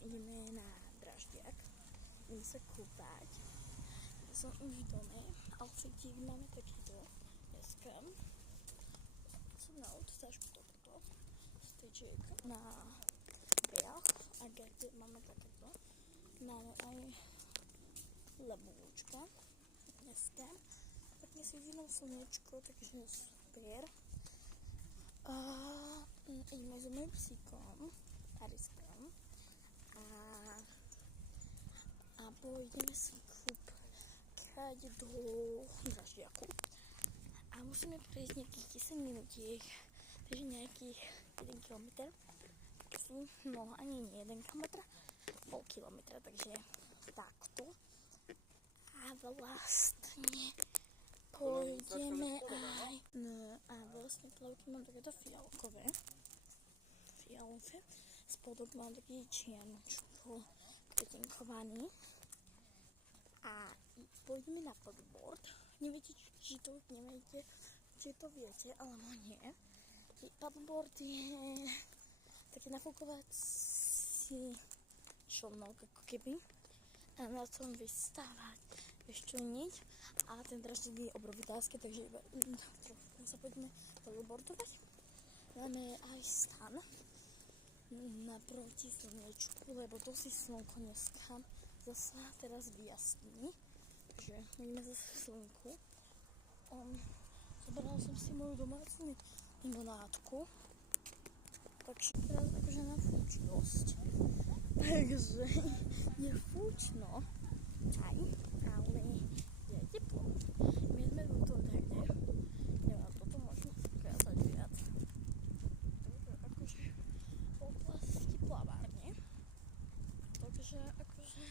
ideme na Draždiak, ideme sa kúpať. Ja som už v dome, outfitík máme takýto dneska. Som na odtážku tohto styčiek na bejach a gate máme takéto. Máme aj labúčka dneska. Pekne svietí nám slnečko, takže super. Ideme s mojím psíkom, Ariskom a pôjdeme si kúpať do Draždiaku. A musíme prejsť nejakých 10 minutiek, takže nejakých 1 km. No ani nie 1 km, pol kilometra, takže takto. A vlastne pôjdeme aj... No a vlastne plavky mám takéto fialové. Spodok mám taký čianočko kvetinkovaný. A pôjdeme na paddleboard. Neviete, či to viete, alebo nie. Paddleboard je také nafúkovací člnok, ako keby. A na tom vystávať ešte nič. A ten Draždiak je obrovitánske, takže sa poďme paddleboardovať. Máme aj stan naproti slnečku, lebo to si slnko dneska zase teraz vyjasní, že ideme zase slnku. Zobrala som si moju domácu limonádku, takže teraz akože nafúči dosť, takže je fúčno aj, ale je teplo. My sme do toho takde, neviem, toto možno ukázať viac. Akože oblasti plavárne, takže akože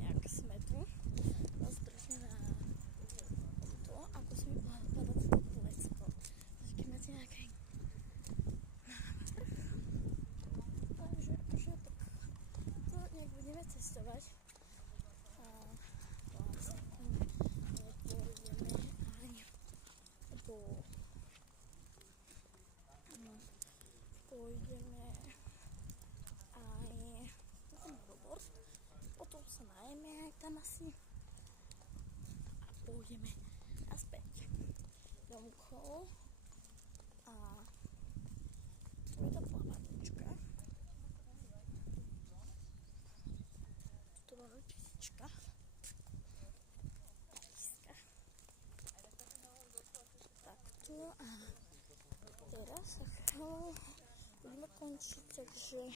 nejak sme tu. Vás držím na to, ako si mi padať z toho lecko. Takže keď máte nejaké takže akože tak to nejak budeme cestovať. Pôjdeme aj na ten paddleboard, potom sa najeme aj tam asi a pôjdeme naspäť domkov a tu je tá plavárnička. Tu máme písička. Takto a teraz sa chvíľu budeme končiť, takže